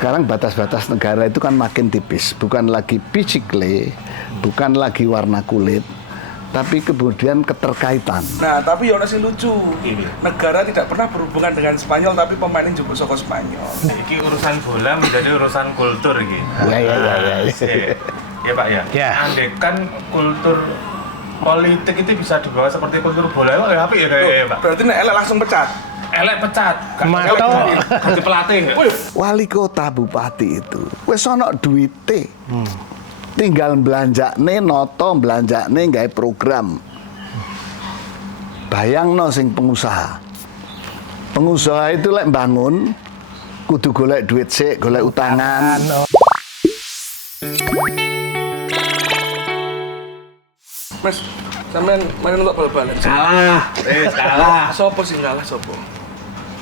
sekarang batas-batas negara itu kan makin tipis, bukan lagi physically, bukan lagi warna kulit, tapi kemudian keterkaitan. Nah, tapi yang sing lucu, negara tidak pernah berhubungan dengan Spanyol, tapi pemainnya juga saka Spanyol. Iki urusan bola menjadi urusan kultur iki. Ya. Ya Pak ya. Ya. Andai kan kultur politik itu bisa dibawa seperti kultur bola, ya apik ya kayaknya Pak. Berarti nek elek langsung pecat. Elek pecat, Mato. ganti pelatih. Wali kota bupati itu wis ana duwite. Tinggal belanjakne noto belanjakne gawe program. Bayangno sing pengusaha. Pengusaha itu lek bangun kudu golek duit sik, golek utangan. Mas, sampean main untuk bal-balan. Kalah. Sopo sing kalah sopo?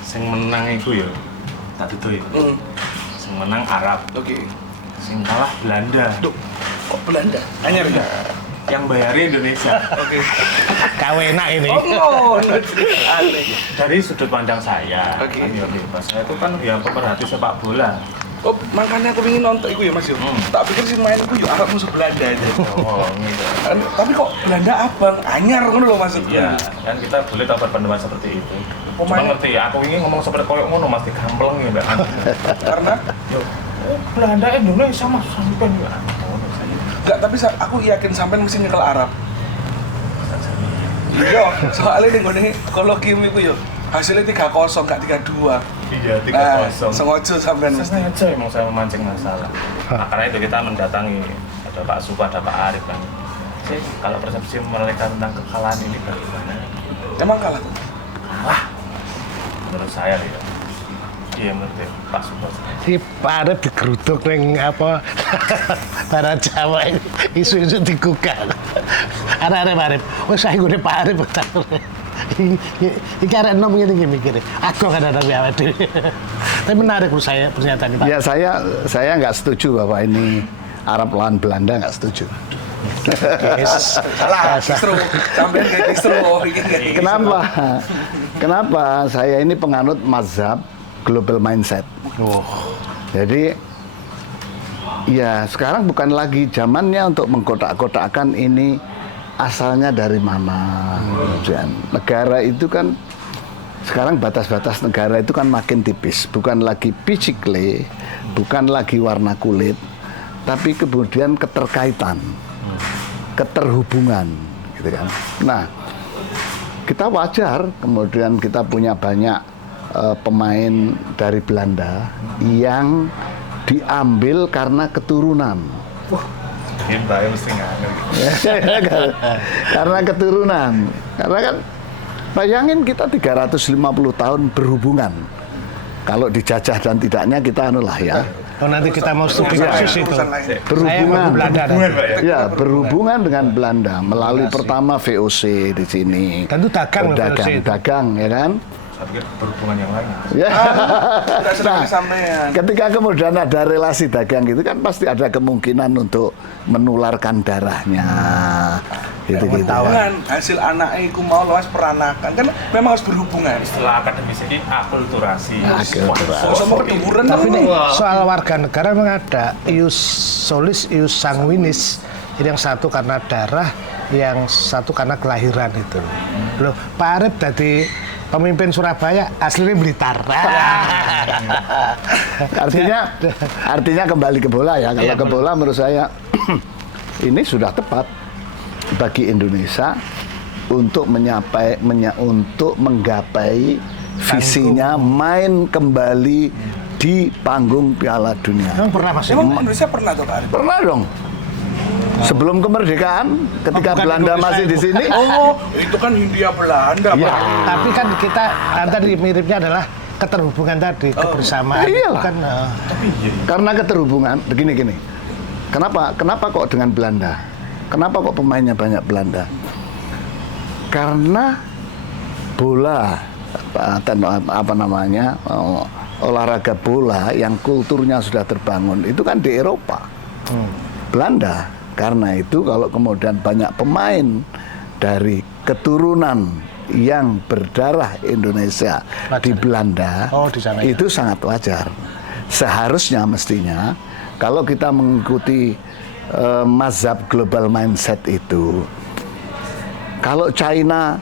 Sing menang iku ya. Tak dudu ya. Sing menang Arab, Oke. sing kalah Belanda. Duh, kok Belanda? Anyar ya? Yang bayarnya Indonesia. Oke. Kawenak ini. Oh, aneh. Dari sudut pandang saya, Oke. kan ya bebas. Saya itu kan ya pemerhati sepak bola. Oh, makanya aku ingin nonton iku ya Mas yo. Tak pikir sih main iku yo Arab musuh Belanda aja. Oh, gitu. Tapi kok Belanda abang anyar ngono lho maksudku. Iya, kan kita boleh tahu berpendapat seperti itu. Cuma Pemain- ngerti ya, aku ingin ngomong seperti koyok ngono mesti gampleng ya Mbak. Karena Yo, Belanda Indonesia mas sampean ya. enggak, tapi aku yakin sampean mesti nyekel Arab. Iya, soalnya nih gue kalau game itu yo hasilnya 3-0 gak 3-2. Iya, Nah, 3-0. sengaja sampean mesti. Sengaja emang saya memancing masalah. Nah, karena itu kita mendatangi ada Pak Supa, ada Pak Arif kan. Sih, kalau persepsi mereka tentang kekalahan ini bagaimana? Emang kalah. Wah, menurut saya ya. Iya menurut Pak Supa. Si Pak Arif digeruduk ning apa Barat Jawa ini, isu-isu digugah. Arep Arif. Wes saiki ngene Pak Arif. Iki arek enom ngene iki mikire. Aku kan ada awake dhewe. Tapi menarik menurut saya pernyataan Pak. Ya saya nggak setuju bahwa ini Arab lawan Belanda, nggak setuju. Yes. Salah, justru sampean kayak justru iki. Kenapa? Kenapa? Saya ini penganut mazhab global mindset. Oh. Jadi ya sekarang bukan lagi zamannya untuk mengkotak-kotakkan ini asalnya dari mana. Kemudian negara itu kan sekarang batas-batas negara itu kan makin tipis, bukan lagi physically, bukan lagi warna kulit, tapi kemudian keterkaitan, keterhubungan, gitu kan. Nah, kita wajar kemudian kita punya banyak pemain dari Belanda yang diambil karena keturunan. Ini Mbak mesti nganu. Karena keturunan. Karena kan bayangin kita 350 tahun berhubungan. Kalau dijajah dan tidaknya kita anulah ya. Oh, nanti kita mau studi kasus itu. Urusan lain. Berhubungan. Saya Belanda. Hubungan, Pak, ya? Ya, berhubungan dengan Belanda melalui pertama VOC di sini. Dan itu dagang, Dagang, VOC itu. dagang ya kan? Saya pikir berhubungan yang lain. Ya. Tidak senang sampean. Ketika kemudian ada relasi dagang gitu kan pasti ada kemungkinan untuk menularkan darahnya. Gitu-gitu. Dengan hasil anaknya iku mau lepas peranakan kan memang harus berhubungan. Istilah akademis ini akulturasi. Akulturasi. Sama keturunan Tapi kan. nih soal warga negara memang ada ius solis, ius sanguinis. Jadi yang satu karena darah, yang satu karena kelahiran itu. Loh, Pak Arif dari pemimpin Surabaya aslinya Blitar. Artinya kembali ke bola ya. Kalau Iya, ke bola menurut saya ini sudah tepat bagi Indonesia untuk untuk menggapai visinya main kembali di panggung Piala Dunia. Emang pernah Mas? Emang Indonesia pernah tuh Pak Arif? Pernah dong. Sebelum kemerdekaan, ketika bukan Belanda Indonesia, masih di sini, Oh, itu kan Hindia Belanda, Ya. Pak. Tapi kan kita tadi miripnya adalah keterhubungan tadi, kebersamaan. Iyalah. Kan, karena keterhubungan, begini. Kenapa kok dengan Belanda? Kenapa kok pemainnya banyak Belanda? Karena bola, olahraga bola yang kulturnya sudah terbangun itu kan di Eropa, Belanda. Karena itu kalau kemudian banyak pemain dari keturunan yang berdarah Indonesia di Belanda, Oh, di sana, ya. itu sangat wajar. seharusnya mestinya kalau kita mengikuti mazhab global mindset itu, kalau China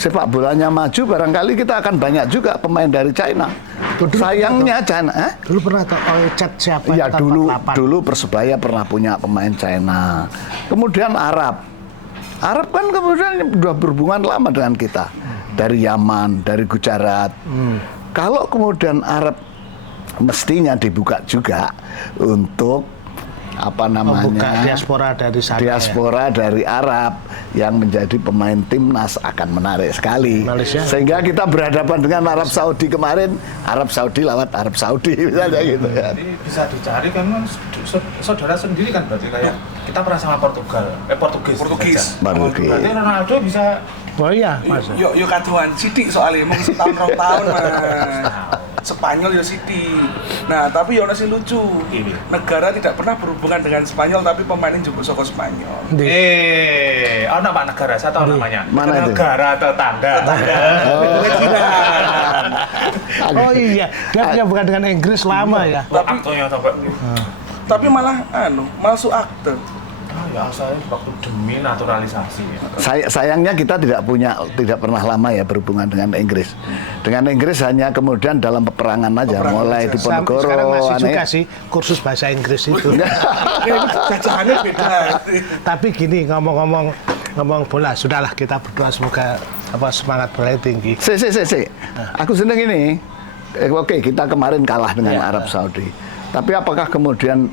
sepak bolanya maju, barangkali kita akan banyak juga pemain dari China. Sayangnya China, Dulu pernah cat siapa? ya dulu Persebaya pernah punya pemain China. Kemudian Arab kan kemudian sudah berhubungan lama dengan kita, dari Yaman, dari Gujarat. Kalau kemudian Arab mestinya dibuka juga untuk membuka diaspora dari sana. Diaspora dari Arab yang menjadi pemain timnas akan menarik sekali. Malaysia. Sehingga kita berhadapan dengan Arab Saudi kemarin, Arab Saudi lawan Arab Saudi misalnya gitu ya. Jadi bisa dicari kan saudara sendiri kan, berarti kayak kita pernah sama Portugis. Portugis. Berarti Ronaldo bisa. Oh iya, Mas. Yo kaduan sidik soalnya emang setahun 2 tahun Mas. Spanyol yo sidik. Nah, tapi yo sing lucu. Negara tidak pernah berhubungan dengan Spanyol tapi pemainnya juga saka Spanyol. Ada Pak negara, saya tahu namanya. Mana itu? Negara tetangga. Oh iya, dia punya bukan dengan Inggris lama ya. Tapi malah masuk akte. Ya saya waktu demi naturalisasi ya. Sayangnya kita tidak pernah lama ya berhubungan dengan Inggris. Dengan Inggris hanya kemudian dalam peperangan aja, mulai Diponegoro. Sekarang masih juga sih kursus bahasa Inggris itu. Jajahannya beda. Tapi gini, ngomong bola, sudahlah kita berdoa semoga semangat bola tinggi. Aku seneng ini. Oke, kita kemarin kalah dengan Arab Saudi. Tapi apakah kemudian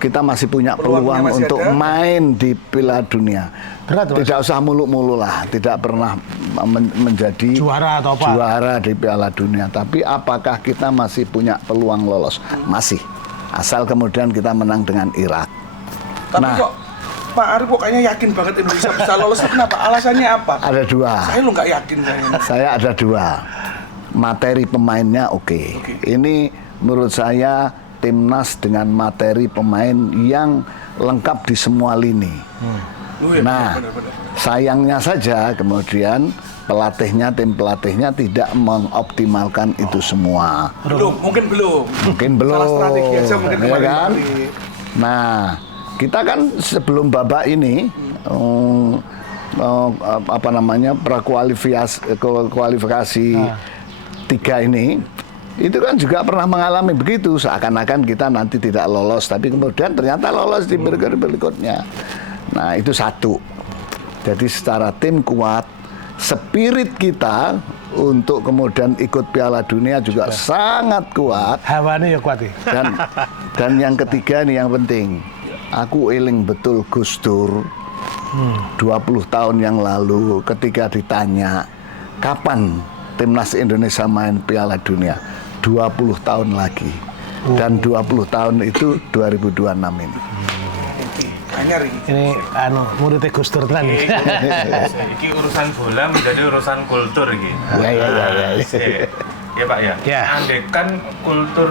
kita masih punya peluang untuk main di Piala Dunia? Berat, Mas. Tidak usah muluk-muluk lah, tidak pernah menjadi juara atau apa? Juara di Piala Dunia. Tapi apakah kita masih punya peluang lolos? Masih. Asal kemudian kita menang dengan Irak. Tapi kok Pak Arif kok kayaknya yakin banget Indonesia bisa lolos, kenapa? Alasannya apa? Ada dua. Saya lo nggak yakin Saya ada dua. Materi pemainnya oke. Ini menurut saya timnas dengan materi pemain yang lengkap di semua lini. Nah, sayangnya saja kemudian tim pelatihnya tidak mengoptimalkan itu semua. Mungkin belum. Salah strategi aja mungkin ya kan? Nah, kita kan sebelum babak ini prakualifikasi 3 ini itu kan juga pernah mengalami begitu, seakan-akan kita nanti tidak lolos, tapi kemudian ternyata lolos di berikutnya. Nah, itu satu. Jadi secara tim kuat, spirit kita untuk kemudian ikut Piala Dunia juga sangat kuat. Hawanya ya kuat ya. Dan yang ketiga nih yang penting, aku eling betul Gus Dur 20 tahun yang lalu ketika ditanya kapan timnas Indonesia main Piala Dunia, 20 tahun lagi. Dan 20 tahun itu 2026 ini. Ini muridnya Gus Dur kan nih. Ini urusan bola menjadi urusan kultur iki. Ya Pak ya. Andaikan kultur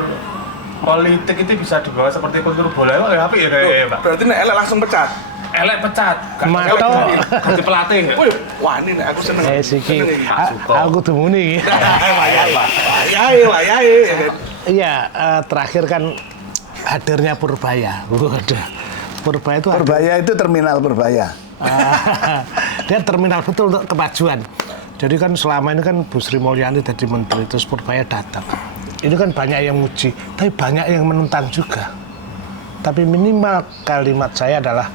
politik itu bisa dibawa seperti kultur bola, ya apa ya Pak? Berarti nek elek langsung pecat. Elek pecat, ganti pelatih. Wah, ini aku seneng. Siki, aku temuni. Wayahe. Iya, terakhir kan hadirnya Purbaya. Purbaya itu terminal Purbaya. Dia terminal betul untuk kemajuan. Jadi kan selama ini kan Bu Sri Mulyani jadi menteri, terus Purbaya datang. Ini kan banyak yang muji, tapi banyak yang menentang juga. Tapi minimal kalimat saya adalah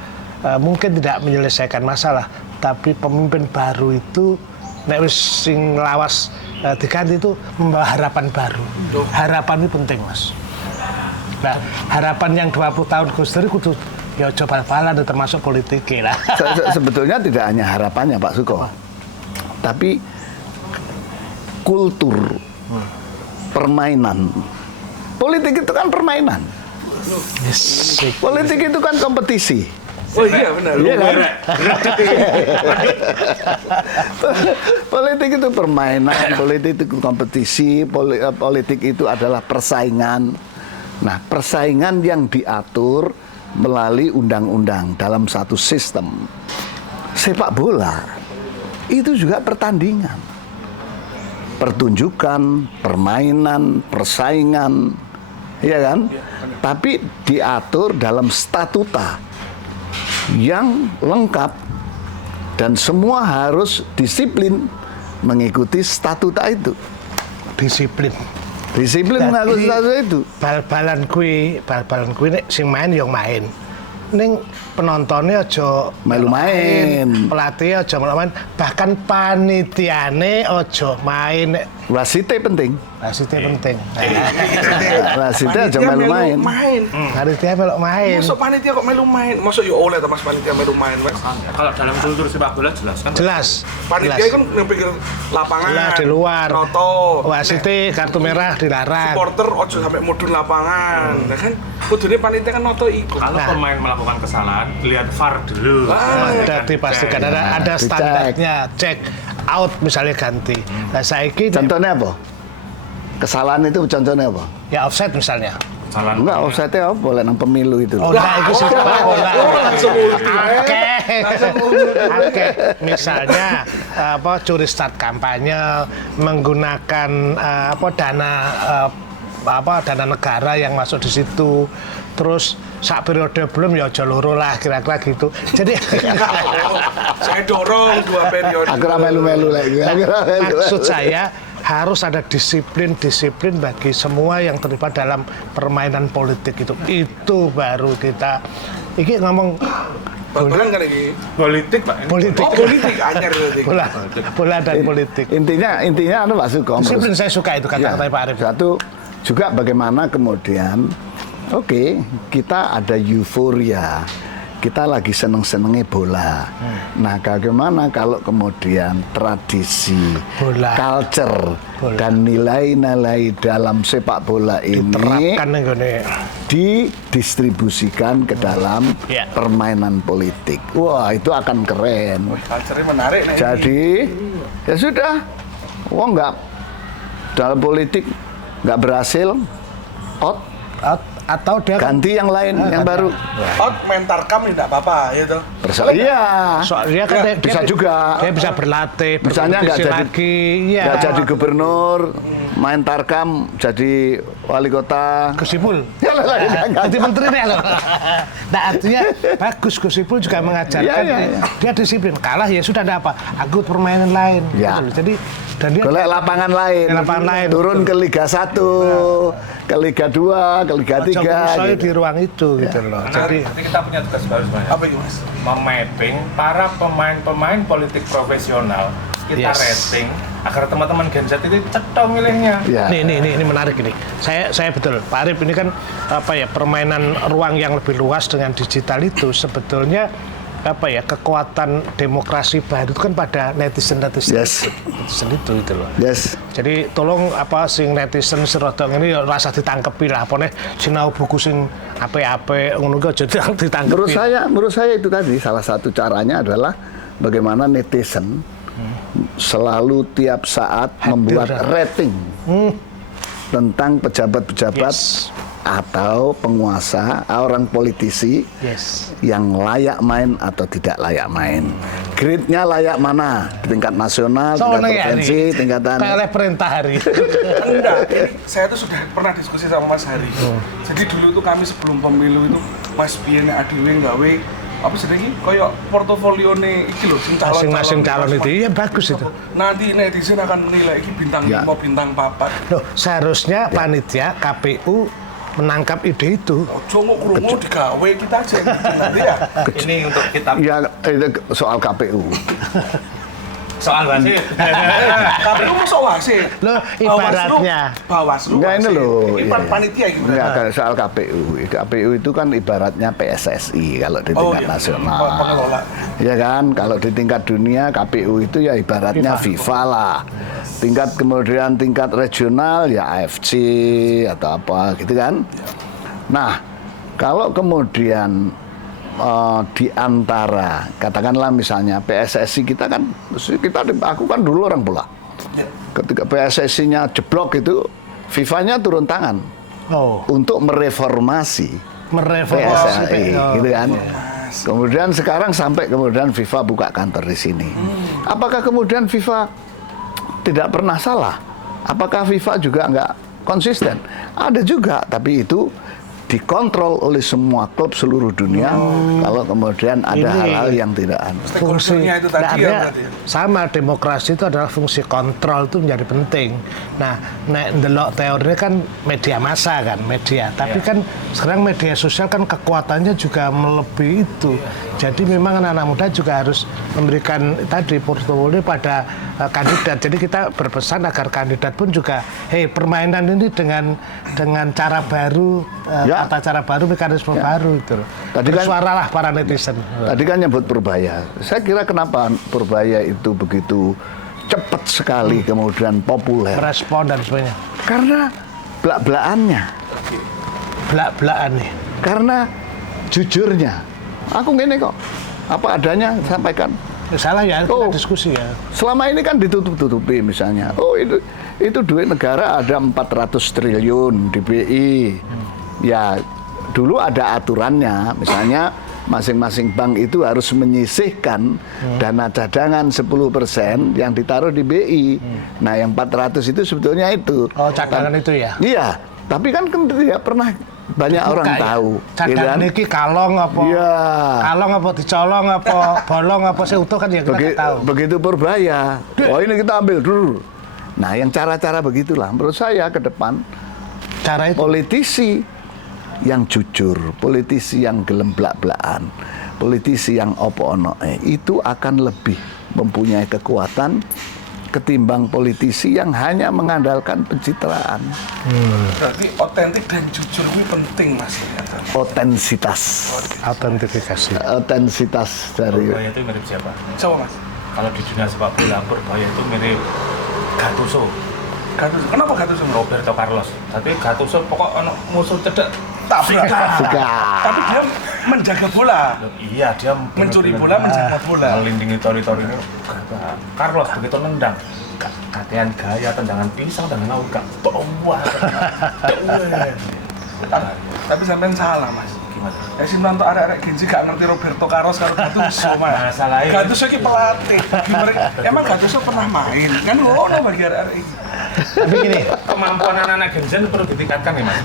mungkin tidak menyelesaikan masalah, tapi pemimpin baru itu nek wis sing lawas diganti itu membawa harapan baru. Harapan itu penting, Mas. Nah, harapan yang 20 tahun Gus Dur kudu ya coba bal-balan termasuk politik lah. Sebetulnya tidak hanya harapannya Pak Suko, tapi kultur permainan. Politik itu kan permainan. Politik itu kan kompetisi. Oh iya benar. Iya kan? Politik itu permainan, politik itu kompetisi, politik itu adalah persaingan. Nah, persaingan yang diatur melalui undang-undang dalam satu sistem. Sepak bola itu juga pertandingan. Pertunjukan, permainan, persaingan. Iya kan? Tapi diatur dalam statuta yang lengkap dan semua harus disiplin mengikuti statuta itu. Disiplin. Disiplin mengikuti statuta itu. Bal-balan kuwi nek sing main yang main. Ning penontonnya aja Melu main. pelatih aja melu main, bahkan panitiane aja main. Wasite penting. Wasitnya penting. Wasite aja melu main. Panitia melok main. Masuk panitia kok melu main? Masuk ya oleh Mas panitia melu main, Mas. Kalau dalam kultur sepak bola jelas kan. Jelas. Panitia kan yang pikir lapangan. Jelas di luar. Roto. Wasitnya kartu merah dilarang. Supporter ojo sampai mudun lapangan. Nah kan kudune panitia kan noto iku. Kalau Nah. pemain melakukan kesalahan, lihat VAR dulu. Ada dipastikan ada dicek. standarnya, cek out misalnya ganti. Nah saiki Contohnya apa? Kesalahan itu contohnya apa? ya offset misalnya. Kesalahan. Enggak, offside-nya apa? Boleh nang pemilu itu. Oh, nah itu sih sepak bola. Langsung multi. Oke. Misalnya curi start kampanye menggunakan dana negara yang masuk di situ. Terus sak periode belum ya aja loro lah kira-kira gitu. Jadi Saya dorong 2 periode. Aku ra melu-melu lagi. maksud saya harus ada disiplin bagi semua yang terlibat dalam permainan politik itu. Itu baru kita iki ngomong Bal-balan kan ini. Politik, Pak. politik. Oh, politik anyar berarti. Bola dan politik. Intinya anu Pak Sugeng. Disiplin saya suka itu kata-kata Ya, Pak Arif. satu juga bagaimana kemudian kita ada euforia, kita lagi seneng-senengnya bola. Nah, bagaimana kalau kemudian tradisi, Bola. culture, dan nilai-nilai dalam sepak bola ini Terapkan ning gone. didistribusikan ke dalam Ya. permainan politik. Wah, itu akan keren. Culture-nya menarik nih. Jadi ya sudah, wong nggak dalam politik nggak berhasil, out, Atau dia ganti yang lain, yang baru. Out main tarkam tidak apa-apa ya toh. Iya, soalnya kan Ya, bisa juga. dia bisa berlatih, Misalnya nggak berkompetisi jadi lagi, ya. nggak jadi gubernur, main tarkam jadi wali kota. Gusipul. Ya lah, Jadi menteri nih loh. Nah artinya bagus Gusipul juga mengajarkan Iya. dia disiplin. Kalah ya sudah ada apa? Aku permainan lain. Ya. Gitu loh. Jadi dan dia Golek lapangan lain, Lapangan lain, turun betul. ke Liga 1, ke Liga 2, ke Liga 3. saya gitu. di ruang itu gitu loh. Jadi Nanti kita punya tugas baru sebenarnya. Apa itu Mas? Memapping para pemain-pemain politik profesional. Kita Yes. rating agar teman-teman Gen Z itu cetha milihnya. Ya. ini menarik ini. Saya betul. Pak Arif ini kan permainan ruang yang lebih luas dengan digital itu sebetulnya kekuatan demokrasi baru itu kan pada netizen Yes. netizen itu gitu loh. Yes. Jadi tolong sing netizen serodong ini ya rasa ditangkepi lah, apane sinau buku sing ape-ape ngono ki aja ditangkepi. Menurut saya itu tadi salah satu caranya adalah bagaimana netizen selalu tiap saat membuat rating tentang pejabat-pejabat Yes. atau penguasa, orang politisi Yes. yang layak main atau tidak layak main. Grade-nya layak mana? Di tingkat nasional, tingkat provinsi, tingkatan. Kayak oleh perintah hari. Enggak, saya tuh sudah pernah diskusi sama Mas Hari. Jadi dulu tuh kami sebelum pemilu itu Mas Biyen adewe gawe apa sedegi koyo portofolione iki lho sing Masing-masing calon itu iya bagus itu. Nanti netizen akan menilai iki bintang Ya. 5, bintang 4. Loh, seharusnya panitia KPU menangkap ide itu. Ojo kok krungu digawe kita aja yang bikin nanti ya. Ini untuk kita Ya, itu soal KPU. soal wasit. KPU masuk wasit. Loh, ibaratnya. Bawaslu. Enggak, ini wasit. loh, Ini iya. panitia gitu. Enggak, kalau soal KPU. KPU itu kan ibaratnya PSSI kalau di tingkat nasional. Pengelola. Ya kan, kalau di tingkat dunia KPU itu ya ibaratnya FIFA lah. Tingkat regional ya AFC atau apa gitu kan. Nah, kalau kemudian di antara katakanlah misalnya PSSI aku kan dulu orang bola. Ya. Ketika PSSI-nya jeblok itu FIFA-nya turun tangan Oh, untuk mereformasi mereformasi PSSI Oh. gitu kan. Kemudian sekarang sampai kemudian FIFA buka kantor di sini. Apakah kemudian FIFA tidak pernah salah? Apakah FIFA juga nggak konsisten. Ada juga, tapi itu dikontrol oleh semua klub seluruh dunia. Kalau kemudian ada Ini hal-hal yang tidak anu. Stakeholdernya itu tadi Nah, ya artinya berarti ya? sama, demokrasi itu adalah fungsi kontrol itu menjadi penting. Nah, nek ndelok teorinya kan media massa kan, media. Tapi kan sekarang media sosial kan kekuatannya juga melebihi itu. Jadi memang anak-anak muda juga harus memberikan tadi portofolio pada kandidat. Jadi kita berpesan agar kandidat pun juga, permainan ini dengan cara baru, tata cara baru, mekanisme baru itu. Tadi kan- Bersuaralah para netizen. Tadi kan nyebut Purbaya. Saya kira kenapa Purbaya itu begitu cepat sekali kemudian populer. Respon dan sebagainya. Karena belak-belakannya. Belak-belakan nih. Karena jujurnya. Aku gini kok. Apa adanya sampaikan. Ya, salah ya, kita Oh. diskusi ya. Selama ini kan ditutup-tutupi misalnya. Oh itu duit negara ada 400 triliun di BI. Ya dulu ada aturannya, misalnya masing-masing bank itu harus menyisihkan dana cadangan 10% yang ditaruh di BI. Nah yang 400 itu sebetulnya itu. Oh, cadangan itu ya? Iya, tapi kan tidak pernah banyak orang Buka ya? tahu. Cadangan kan? ini kalong apa? Iya. Kalong apa dicolong apa bolong apa sih utuh kan ya kita nggak tahu. Begitu Purbaya, oh ini kita ambil dulu. Nah, yang cara-cara begitulah, menurut saya ke depan Cara itu politisi yang jujur, politisi yang gelem blak-blakan, politisi yang opo onoe itu akan lebih mempunyai kekuatan ketimbang politisi yang hanya mengandalkan pencitraan. Berarti otentik dan jujur ini penting Mas. Otensitas, autentifikasi. otensitas dari Purbaya itu mirip siapa? Coba Mas. Kalau di dunia sepak bola, Purbaya itu mirip Gattuso, Gattuso. Kenapa Gattuso? Roberto Carlos. Tapi Gattuso pokok ono musuh cedek Tabrak. Sikat. Tapi dia menjaga bola. Iya, dia Mencuri benar-benar bola, menjaga bola. melindungi tori-tori ini. Carlos begitu nendang, katean gaya tendangan pisang dan gak towa. Tapi sampean salah Mas. Gimana? Ya sih nonton arek-arek Genji gak ngerti Roberto Carlos karo Gattuso Mas. Masalahnya- Gattuso iki pelatih. Gimana? Emang Gattuso pernah main? Kan ngono bagi arek-arek iki. Tapi gini, Kemampuan anak-anak Genzen perlu ditingkatkan ya mas.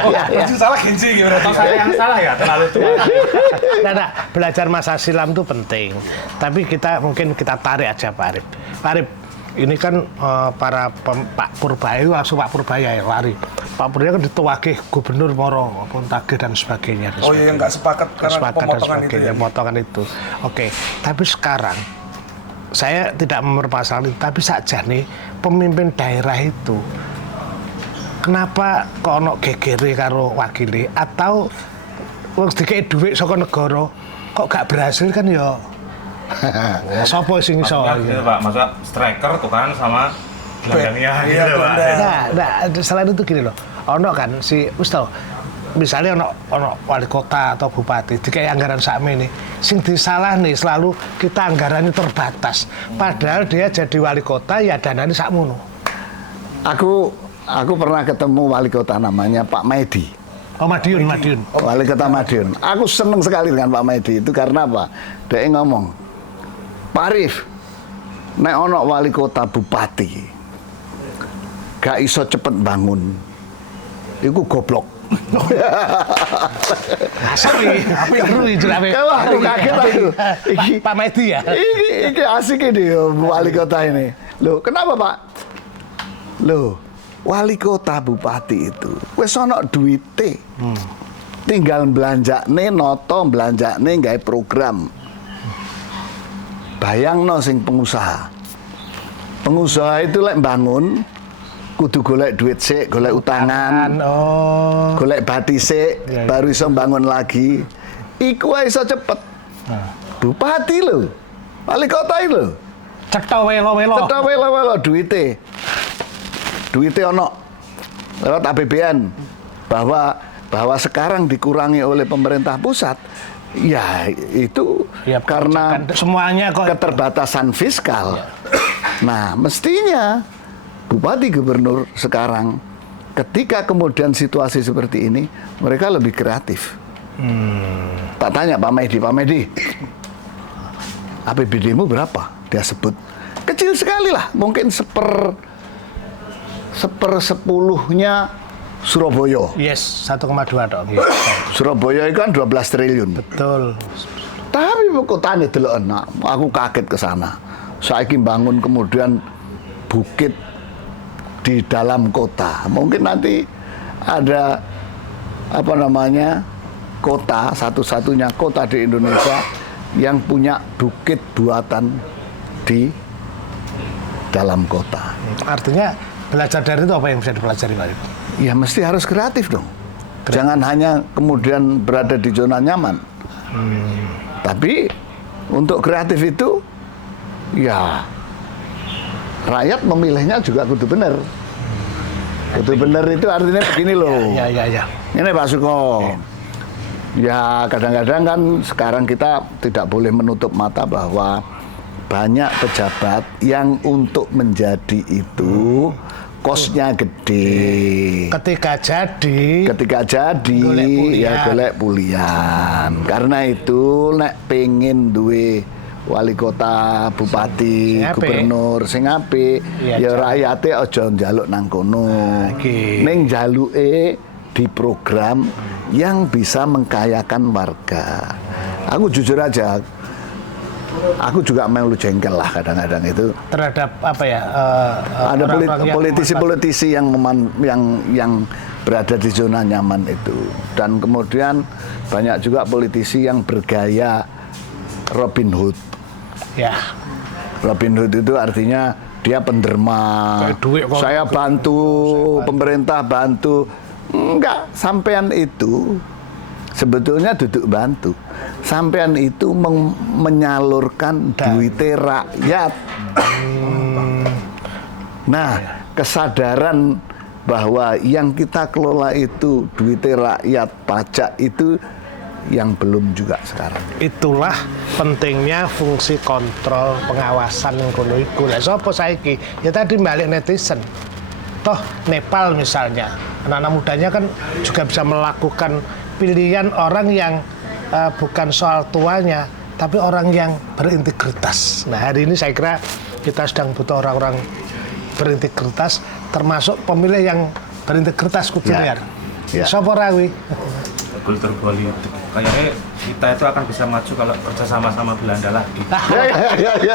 Oh, berarti salah Genji gimana? Atau saya yang salah ya, terlalu tua. nah, belajar masa silam itu penting. Tapi mungkin kita tarik aja Pak Arif. Pak Arif, ini kan Pak Purbaya itu langsung Pak Purbaya yang lari. Pak Purbaya kan dituwakih gubernur Moro, Pontagih dan sebagainya. Oh iya, yang nggak sepakat karena Sepakat dan pemotongan itu sebagainya, ya. pemotongan itu. Oke, tapi sekarang saya tidak mempermasalahkan itu, tapi saja nih pemimpin daerah itu kenapa kok ono gegere karo wakile atau wong dikei dhuwit saka negara kok gak berhasil kan ya sapa sing iso Maksudnya gitu, Pak, masa striker tukaran sama gelandangnya Iya, gitu Pak. gelandang. Nah, selain itu gini loh, ono kan si Ustaz, misalnya ono wali kota atau bupati dikai anggaran sakmene, sing disalah nih selalu kita anggarannya terbatas. Padahal dia jadi wali kota ya dananya sakmono. Aku pernah ketemu wali kota namanya Pak Maedi. Oh Madiun. Wali kota Madiun. Aku seneng sekali dengan Pak Maedi itu karena apa? Dia ngomong, Pak Arif, nek ono wali kota bupati, gak iso cepet bangun, iku goblok. Asal nih, seru itu lah. Wah, aku kaget aku. Pak Medi ya. Iki asik ini wali kota ini. Loh, kenapa Pak? Loh, wali kota bupati itu wis ana duwite. Tinggal belanjakne noto belanjakne gawe program. Bayangno sing pengusaha. Pengusaha itu lek bangun kudu golek duit sik, golek utangan, Oh. golek bati sik, Iya, iya. baru iso bangun lagi. Iku wae iso cepet. Bupati lho. Wali kota iki lho. Cetha welo-welo. Tetep welo-welo duite. Duite ono lewat APBN bahwa sekarang dikurangi oleh pemerintah pusat. Ya itu Ya, karena semuanya kok keterbatasan fiskal. Nah, mestinya bupati gubernur sekarang ketika kemudian situasi seperti ini mereka lebih kreatif. Tak tanya Pak Medi, APBD-mu berapa? Dia sebut kecil sekali lah, mungkin 1/10-nya Surabaya. Yes, 1,2 dong. Yes. Surabaya itu kan 12 triliun. Betul. Tapi kotanya delok enak, aku kaget ke sana. Saiki bangun kemudian bukit di dalam kota. Mungkin nanti ada apa namanya kota, satu-satunya kota di Indonesia yang punya bukit buatan di dalam kota. Artinya belajar dari itu apa yang bisa dipelajari Pak Arif? Ya mesti harus kreatif dong. Jangan hanya kemudian berada di zona nyaman. Tapi untuk kreatif itu ya rakyat memilihnya juga kudu bener. Kudu bener itu artinya begini loh. Ya. Ini Pak Suko. Ya kadang-kadang kan sekarang kita tidak boleh menutup mata bahwa banyak pejabat yang untuk menjadi itu kosnya gede. Ketika jadi golek pulian. Karena itu nek pengen duwe wali kota, bupati, gubernur sing apik, ya rakyate aja njaluk nang kono. Ning njaluke di program yang bisa mengkayakan warga. Aku jujur aja, aku juga melu jengkel lah kadang-kadang itu terhadap apa ya? Ada politisi-politisi yang berada di zona nyaman itu, dan kemudian banyak juga politisi yang bergaya Robin Hood. Ya. Robin Hood itu artinya dia penderma. Saya bantu, pemerintah bantu. Enggak, sampean itu sebetulnya duduk bantu. Sampean itu menyalurkan duitnya rakyat. Nah, kesadaran bahwa yang kita kelola itu duitnya rakyat, pajak itu yang belum juga sekarang. Itulah pentingnya fungsi kontrol pengawasan yang kono iku. Lah sapa saiki? Ya tadi balik netizen. Toh Nepal misalnya, anak-anak mudanya kan juga bisa melakukan pilihan orang yang bukan soal tuanya, tapi orang yang berintegritas. Nah hari ini saya kira kita sedang butuh orang-orang berintegritas, termasuk pemilih yang berintegritas kudunya. Ya. Sopo rawi? Kultur politik. Kayaknya kita itu akan bisa maju kalau kerja sama Belanda lagi. Ya.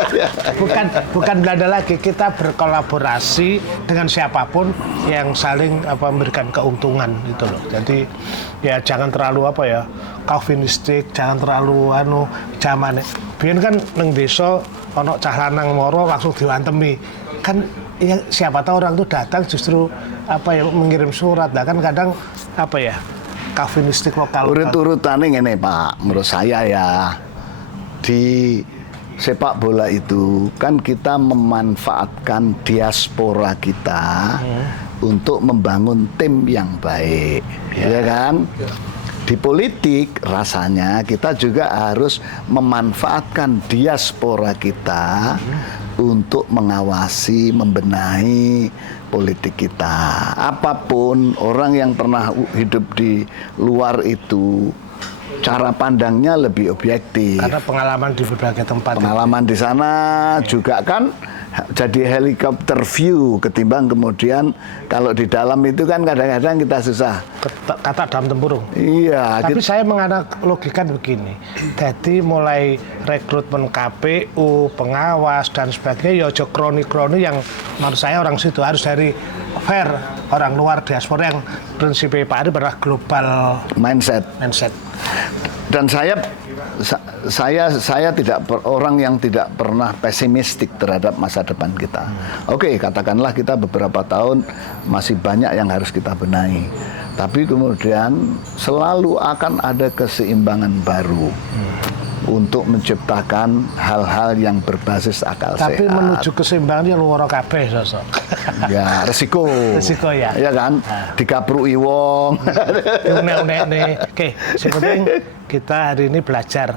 Bukan Belanda lagi, kita berkolaborasi dengan siapapun yang saling memberikan keuntungan itu loh. Jadi ya jangan terlalu Calvinistik, jangan terlalu zaman. Biyen kan neng desa ono cah lanang moro langsung diwantemi. Kan ya siapa tahu orang itu datang justru mengirim surat. Nah kan kadang Calvinistik lokal. Urut-urutannya ngene Pak, menurut saya ya, di sepak bola itu kan kita memanfaatkan diaspora kita untuk membangun tim yang baik, ya kan? Di politik rasanya kita juga harus memanfaatkan diaspora kita untuk mengawasi, membenahi politik kita. Apapun orang yang pernah hidup di luar itu, cara pandangnya lebih objektif. Karena pengalaman di berbagai tempat. Pengalaman di sana juga kan jadi helikopter view ketimbang kemudian kalau di dalam itu kan kadang-kadang kita susah. Kata dalam tempurung. Iya. Tapi saya menganalogikan begini. Jadi mulai rekrutmen KPU, pengawas dan sebagainya, ya ojo kroni-kroni yang menurut saya orang situ harus dari fair, orang luar diaspora yang prinsipnya Pak Arif adalah global mindset. Dan saya tidak orang yang tidak pernah pesimistik terhadap masa depan kita. Oke, katakanlah kita beberapa tahun masih banyak yang harus kita benahi. Tapi kemudian selalu akan ada keseimbangan baru untuk menciptakan hal-hal yang berbasis akal sehat. Tapi menuju keseimbangan ya luar kabeh sosok. Ya, resiko. Resiko ya. Iya kan? Dikapruki wong. Unek-unek. Oke, sepenting kita hari ini belajar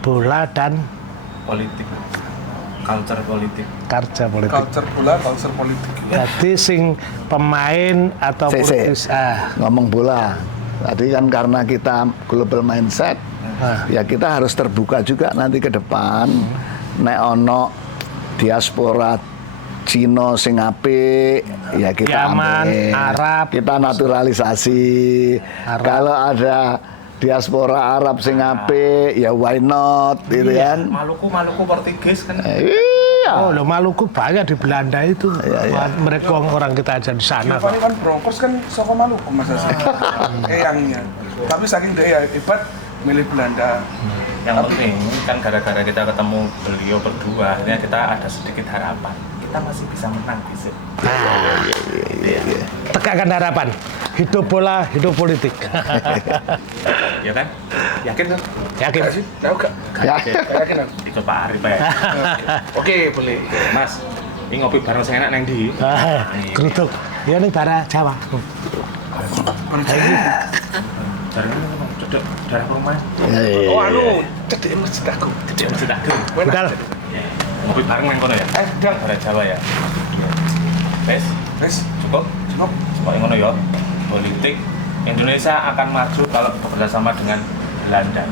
bola dan Politik. Culture politik. Culture bola, culture politik. Jadi sing pemain atau politis. Ngomong bola. Tadi kan karena kita global mindset, ya kita harus terbuka juga nanti ke depan. Nek ono diaspora Sino sing apik ya kita Yaman, ambil. Arab. Kita naturalisasi. Arab. Kalau ada diaspora Arab sing apik ya why not gitu kan. Maluku Portugis kan. Iya. Oh, lo Maluku banyak di Belanda itu. Iya. Mereka orang kita aja di sana. Giovanni Van Bronckhorst kan saka Maluku Mas Hasan. Eyangnya. Tapi saking dia hebat milih Belanda. Yang penting kan gara-gara kita ketemu beliau berdua, akhirnya kita ada sedikit harapan. Kita masih bisa menang besok. Tegakkan harapan. Hidup bola, hidup politik. Ya kan? Yakin tuh? Yakin? Enggak sih? Tahu gak? Ya. Yakin aku. Itu Pak Arif ya. Oke, boleh. Mas, ini ngopi bareng saya enak neng di. Geruduk. Ya ini bara Jawa. Bareng cedek darah rumah. Oh, anu, cedek masjid aku. Cedek masjid aku. Budal. Ngopi bareng neng kono ya? Udah. Darah Jawa ya. Wes, Wes, cukup. cukup. Pokoknya ngono ya. Politik Indonesia akan maju kalau bekerjasama dengan Belanda.